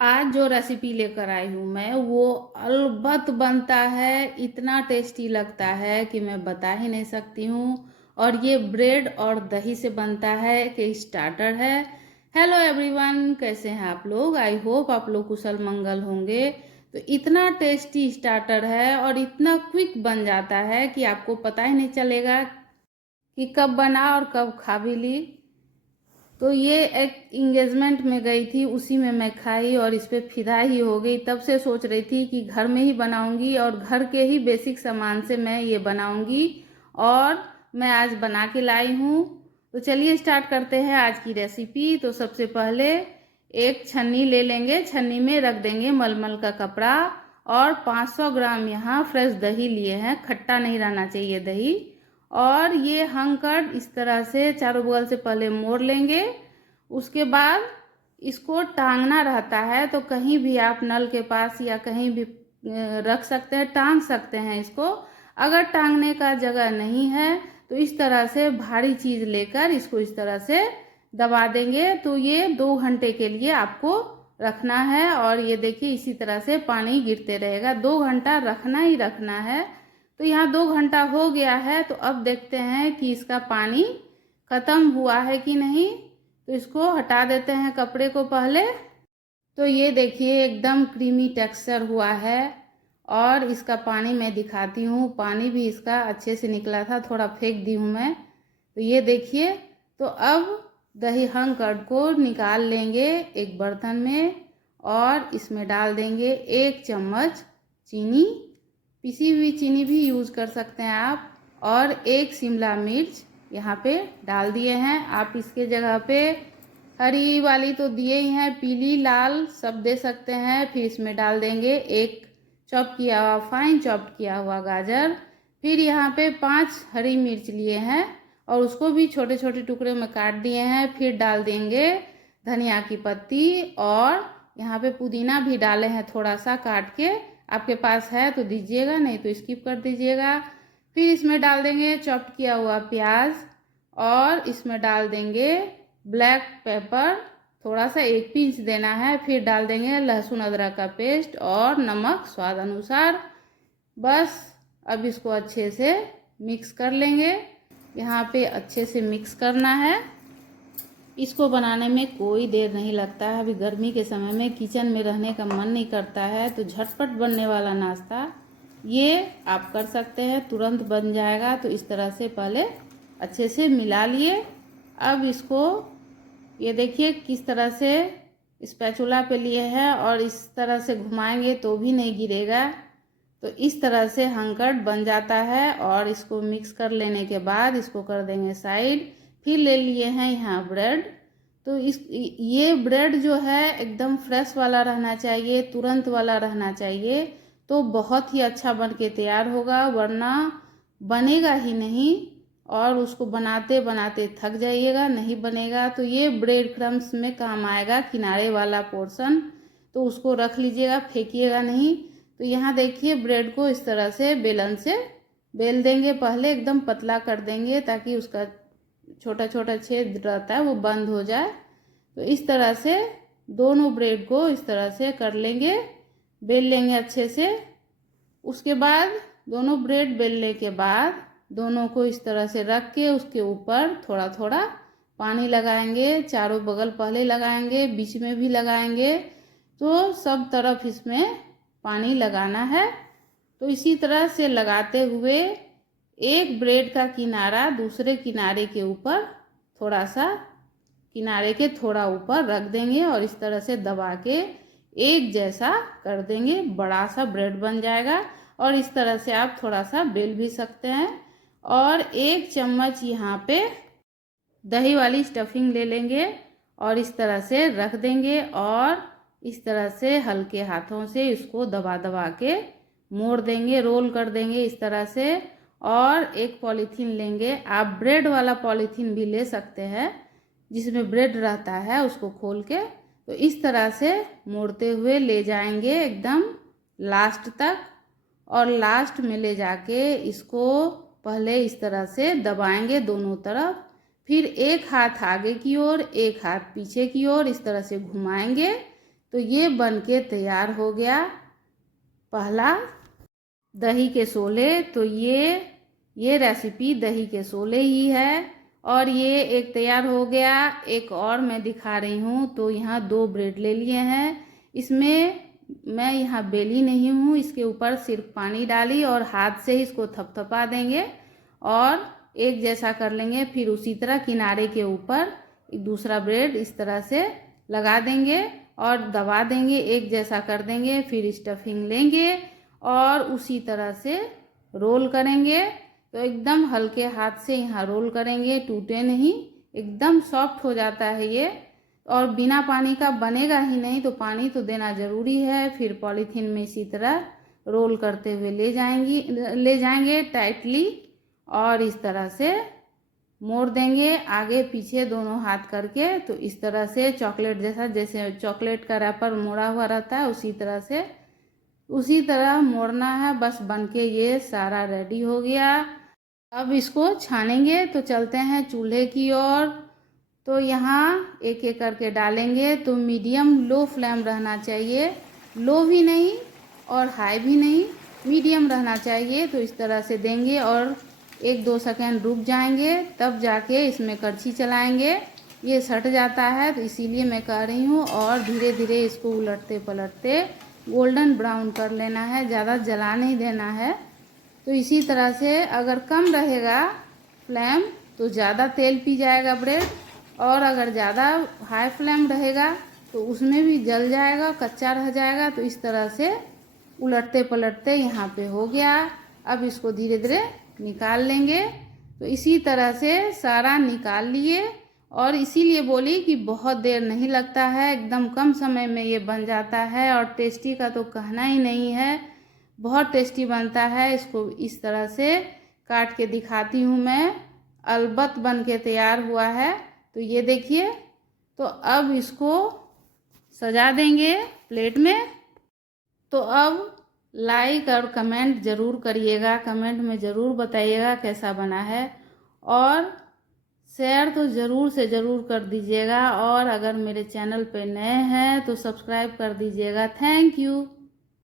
आज जो रेसिपी लेकर आई हूँ मैं वो अलबत्त बनता है, इतना टेस्टी लगता है कि मैं बता ही नहीं सकती हूँ। और ये ब्रेड और दही से बनता है कि स्टार्टर है। हेलो एवरीवन, कैसे हैं आप लोग? आई होप आप लोग कुशल मंगल होंगे। तो इतना टेस्टी स्टार्टर है और इतना क्विक बन जाता है कि आपको पता ही नहीं चलेगा कि कब बना और कब खा भी ली। तो ये एक इंगेजमेंट में गई थी, उसी में मैं खाई और इस पे फिदा ही हो गई। तब से सोच रही थी कि घर में ही बनाऊंगी और घर के ही बेसिक सामान से मैं ये बनाऊंगी, और मैं आज बना के लाई हूँ। तो चलिए स्टार्ट करते हैं आज की रेसिपी। तो सबसे पहले एक छन्नी ले लेंगे, छन्नी में रख देंगे मलमल का कपड़ा, और 500 ग्राम यहाँ फ्रेश दही लिए हैं, खट्टा नहीं रहना चाहिए दही। और ये हंकड़ इस तरह से चारों बगल से पहले मोड़ लेंगे। उसके बाद इसको टांगना रहता है, तो कहीं भी आप नल के पास या कहीं भी रख सकते हैं, टांग सकते हैं इसको। अगर टांगने का जगह नहीं है तो इस तरह से भारी चीज लेकर इसको इस तरह से दबा देंगे। तो ये 2 घंटे के लिए आपको रखना है। और ये देखिए इसी तरह से पानी गिरते रहेगा, 2 घंटा रखना ही रखना है। तो यहाँ 2 घंटा हो गया है। तो अब देखते हैं कि इसका पानी खत्म हुआ है कि नहीं। तो इसको हटा देते हैं कपड़े को पहले। तो ये देखिए एकदम क्रीमी टेक्सचर हुआ है। और इसका पानी मैं दिखाती हूँ, पानी भी इसका अच्छे से निकला था, थोड़ा फेंक दी हूँ मैं। तो ये देखिए। तो अब दही हंकड़ को निकाल लेंगे एक बर्तन में, और इसमें डाल देंगे 1 चम्मच चीनी, पिसी हुई चीनी भी यूज़ कर सकते हैं आप। और 1 शिमला मिर्च यहाँ पे डाल दिए हैं। आप इसके जगह पे हरी वाली तो दिए ही हैं, पीली लाल सब दे सकते हैं। फिर इसमें डाल देंगे 1 चॉप किया हुआ, फाइन चॉप किया हुआ गाजर। फिर यहाँ पे 5 हरी मिर्च लिए हैं और उसको भी छोटे छोटे टुकड़े में काट दिए हैं। फिर डाल देंगे धनिया की पत्ती, और यहाँ पे पुदीना भी डाले हैं थोड़ा सा काट के। आपके पास है तो दीजिएगा, नहीं तो स्किप कर दीजिएगा। फिर इसमें डाल देंगे चॉप किया हुआ प्याज, और इसमें डाल देंगे ब्लैक पेपर, थोड़ा सा 1 पिंच देना है। फिर डाल देंगे लहसुन अदरक का पेस्ट और नमक स्वाद अनुसार। बस अब इसको अच्छे से मिक्स कर लेंगे। यहाँ पे अच्छे से मिक्स करना है। इसको बनाने में कोई देर नहीं लगता है। अभी गर्मी के समय में किचन में रहने का मन नहीं करता है, तो झटपट बनने वाला नाश्ता ये आप कर सकते हैं, तुरंत बन जाएगा। तो इस तरह से पहले अच्छे से मिला लिए। अब इसको ये देखिए किस तरह से स्पैचुला पे लिए हैं, और इस तरह से घुमाएंगे तो भी नहीं गिरेगा। तो इस तरह से हंकड़ बन जाता है। और इसको मिक्स कर लेने के बाद इसको कर देंगे साइड। फिर ले लिए हैं यहाँ ब्रेड। तो ये ब्रेड जो है एकदम फ्रेश वाला रहना चाहिए, तुरंत वाला रहना चाहिए, तो बहुत ही अच्छा बन के तैयार होगा, वरना बनेगा ही नहीं और उसको बनाते बनाते थक जाइएगा, नहीं बनेगा। तो ये ब्रेड क्रम्स में काम आएगा, किनारे वाला पोर्शन, तो उसको रख लीजिएगा, फेंकिएगा नहीं। तो यहाँ देखिए ब्रेड को इस तरह से बेलन से बेल देंगे, पहले एकदम पतला कर देंगे ताकि उसका छोटा छोटा छेद रहता है वो बंद हो जाए। तो इस तरह से दोनों ब्रेड को इस तरह से कर लेंगे, बेल लेंगे अच्छे से। उसके बाद दोनों ब्रेड बेलने के बाद दोनों को इस तरह से रख के उसके ऊपर थोड़ा थोड़ा पानी लगाएंगे, चारों बगल पहले लगाएंगे, बीच में भी लगाएंगे, तो सब तरफ इसमें पानी लगाना है। तो इसी तरह से लगाते हुए एक ब्रेड का किनारा दूसरे किनारे के ऊपर थोड़ा सा, किनारे के थोड़ा ऊपर रख देंगे और इस तरह से दबा के एक जैसा कर देंगे, बड़ा सा ब्रेड बन जाएगा। और इस तरह से आप थोड़ा सा बेल भी सकते हैं। और 1 चम्मच यहाँ पे दही वाली स्टफिंग ले लेंगे और इस तरह से रख देंगे, और इस तरह से हल्के हाथों से इसको दबा दबा के मोड़ देंगे, रोल कर देंगे इस तरह से। और एक पॉलीथीन लेंगे, आप ब्रेड वाला पॉलीथीन भी ले सकते हैं जिसमें ब्रेड रहता है, उसको खोल के तो इस तरह से मोड़ते हुए ले जाएंगे एकदम लास्ट तक। और लास्ट में ले जाके इसको पहले इस तरह से दबाएंगे दोनों तरफ, फिर एक हाथ आगे की ओर एक हाथ पीछे की ओर इस तरह से घुमाएंगे, तो ये बनके तैयार हो गया पहला दही के शोले। तो ये रेसिपी दही के शोले ही है। और ये एक तैयार हो गया। एक और मैं दिखा रही हूँ। तो यहाँ 2 ब्रेड ले लिए हैं। इसमें मैं यहाँ बेली नहीं हूँ, इसके ऊपर सिर्फ पानी डाली और हाथ से ही इसको थपथपा देंगे और एक जैसा कर लेंगे। फिर उसी तरह किनारे के ऊपर एक दूसरा ब्रेड इस तरह से लगा देंगे और दबा देंगे, एक जैसा कर देंगे। फिर स्टफिंग लेंगे और उसी तरह से रोल करेंगे। तो एकदम हल्के हाथ से यहाँ रोल करेंगे, टूटे नहीं, एकदम सॉफ्ट हो जाता है ये। और बिना पानी का बनेगा ही नहीं, तो पानी तो देना ज़रूरी है। फिर पॉलीथीन में इसी तरह रोल करते हुए ले जाएंगे टाइटली और इस तरह से मोड़ देंगे आगे पीछे दोनों हाथ करके। तो इस तरह से चॉकलेट जैसा, जैसे चॉकलेट का रैपर मोड़ा हुआ रहता है उसी तरह मोड़ना है। बस बनके ये सारा रेडी हो गया। अब इसको छानेंगे। तो चलते हैं चूल्हे की ओर। तो यहाँ एक एक करके डालेंगे। तो मीडियम लो फ्लेम रहना चाहिए, लो भी नहीं और हाई भी नहीं, मीडियम रहना चाहिए। तो इस तरह से देंगे और 1-2 सेकेंड रुक जाएंगे, तब जाके इसमें करछी चलाएंगे। ये सट जाता है, तो इसीलिए मैं कह रही हूँ। और धीरे धीरे इसको उलटते पलटते गोल्डन ब्राउन कर लेना है, ज़्यादा जला नहीं देना है। तो इसी तरह से अगर कम रहेगा फ्लेम तो ज़्यादा तेल पी जाएगा ब्रेड, और अगर ज़्यादा हाई फ्लेम रहेगा तो उसमें भी जल जाएगा, कच्चा रह जाएगा। तो इस तरह से उलटते पलटते यहाँ पे हो गया। अब इसको धीरे धीरे निकाल लेंगे। तो इसी तरह से सारा निकाल लिए। और इसीलिए बोली कि बहुत देर नहीं लगता है, एकदम कम समय में ये बन जाता है। और टेस्टी का तो कहना ही नहीं है, बहुत टेस्टी बनता है। इसको इस तरह से काट के दिखाती हूँ मैं। अलबत्त बन के तैयार हुआ है। तो ये देखिए। तो अब इसको सजा देंगे प्लेट में। तो अब लाइक और कमेंट ज़रूर करिएगा, कमेंट में ज़रूर बताइएगा कैसा बना है। और शेयर तो ज़रूर से ज़रूर कर दीजिएगा। और अगर मेरे चैनल पे नए हैं तो सब्सक्राइब कर दीजिएगा। Thank you.